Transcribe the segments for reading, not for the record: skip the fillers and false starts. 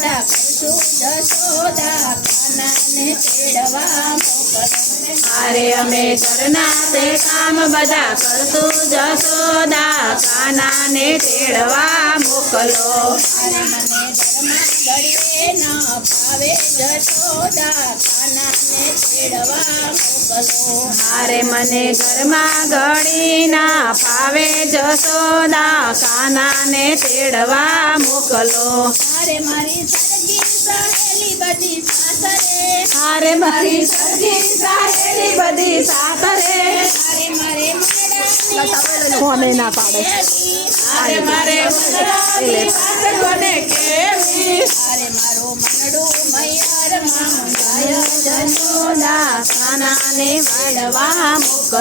બધા કરશું જશોદા કાનાને તેડવા મોકલો અરે અમે ઘરના તે કામ બધા કરશું જશોદા કાનાને તેડવા મોકલો અરે મને ઘરમાં ઘડીએ ન ભાવે જશોદા કાનાને તેડવા મોકલો અરે મને ઘરમાં ઘડી ના ફાવે જશોદા કાનાને તેડવા મોકલો અરે મારી સરગી સહેલી બધી સાસરે અરે મારી સરગી સહેલી બધી સાસરે અરે મારે મનડાની કોને ના પાડે અરે મારે મનડાની સાસરને કેવી અરે મારો મનડું મૈયારમાં મુંજાય જશોદા કાનાને વાળવા મોકલો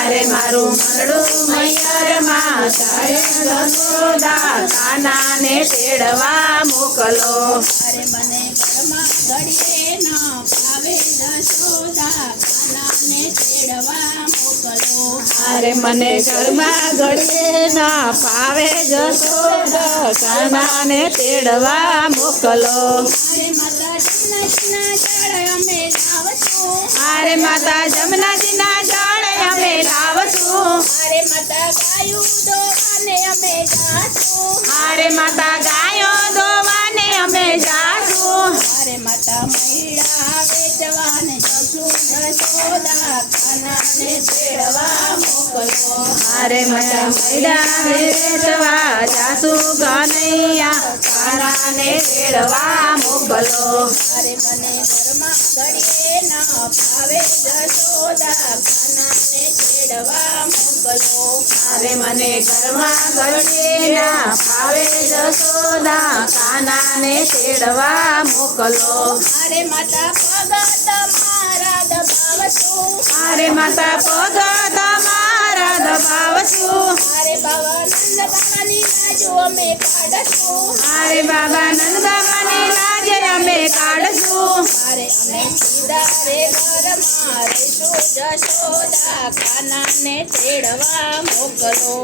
અરે મારું મરડું મૈયરમાં જાય જશોદા કાનાને તેડવા મોકલો અરે મને ઘરમાં ઘડીએ ન ભાવે જશોદા કાનાને તેડવા મોકલો અરે મને ઘરમાં ઘડીએ ના ફાવે જશોદા કાનાને તેડવા મોકલો અરે માતા જમનાજીના જળ અમે લાવશું અરે માતા જમનાજીના જાળે અમે લાવશું અરે માતા ગાયું દોવાને અમે જાશું અરે માતા ગાયો દોવાને અમે જાશું અરે માતા મૈડા વેચવાને જશું જશોદા કાનાને તેડવા મોકલો અરે માતા મૈડા વેચવા જાસુ કનૈયા કાનાને તેડવા મોકલો અરે મને ઘરમાં ઘડીએ ન ભાવે જશોદા કાનાને તેડવા મોકલો અરે મને ઘરમાં ઘડીએ ના ફાવે જશોદા કાનાને તેડવા મોકલો અરે માતા પગ તમારા દબાવશું અરે માતા પગ તમારા દબાવશું અરે બાબા નંદ બાબાની લાજો અમે કાઢશું અરે બાબા નંદામાની લાજે અમે કાઢશું અરે અમે સીધા રે ઘરમાં રહીશું જશોદા કાનાને તેડવા મોકલો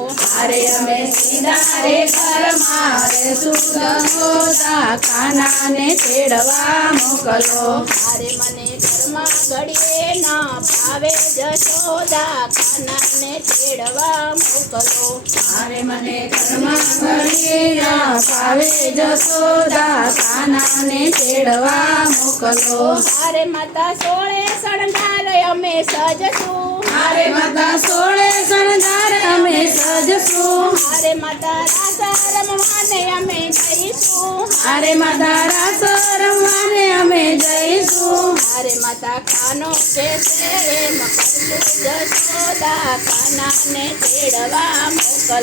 અરે અમે સીધા રે ઘરમાં રહેશું જશોદા કાનાને તેડવા મોકલો અરે મને ઘરમાં ઘડીએ ન ભાવે જશોદા કાનાને તેડવા મોકલો અરે મને ઘરમાં ઘડીએ ના ફાવે જશોદા કાનાને તેડવા મોકલો અરે માતા સોળે શણગાર અમે સજશું અરે માતા સોળે શણગાર અમે સજશું અરે માતા રાસ રમવાને અમે જઈશું અરે માતા રાસ રમવાને અમે જઈશું અરે માતા ખાનો કેસે એમ કરશું જશોદા કાનાને તેડવા મોકલો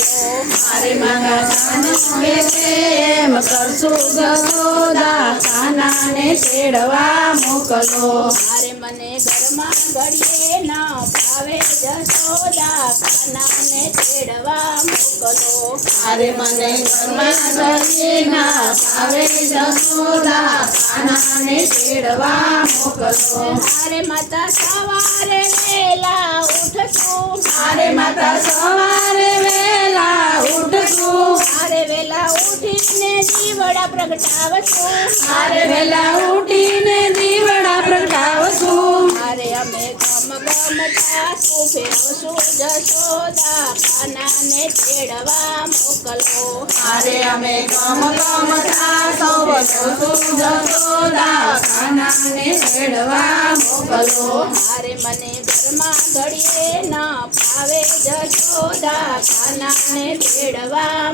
અરે માતા કાનો કેસે એમ કરશું જશોદા કાનાને તેડવા મોકલો અરે મને ઘરમાં ઘડીએ ન ભાવે જશોદા કાનાને તેડવા મોકલો અરે મને ઘરમાં ઘડીએ ના ફાવે જશોદા કાનાને તેડવા મોકલો અરે માતા સવારે વેલા ઉઠશું અરે માતા સવારે વહેલા ઉઠશું અરે વેલા ઉઠીને દીવડા પ્રગટાવશું અરે વહેલા ઉઠીને દીવડા પ્રગટાવશું અરે અમે ગમ થાશું ફેરવશું જશોદા કાનાને તેડવા મોકલો અરે અમે ગમ થાસો વસોશું જશોદા કાનાને તેડવા મોકલો અરે મને ઘરમાં ઘડીએ ન ભાવે જશોદા કાનાને તેડવા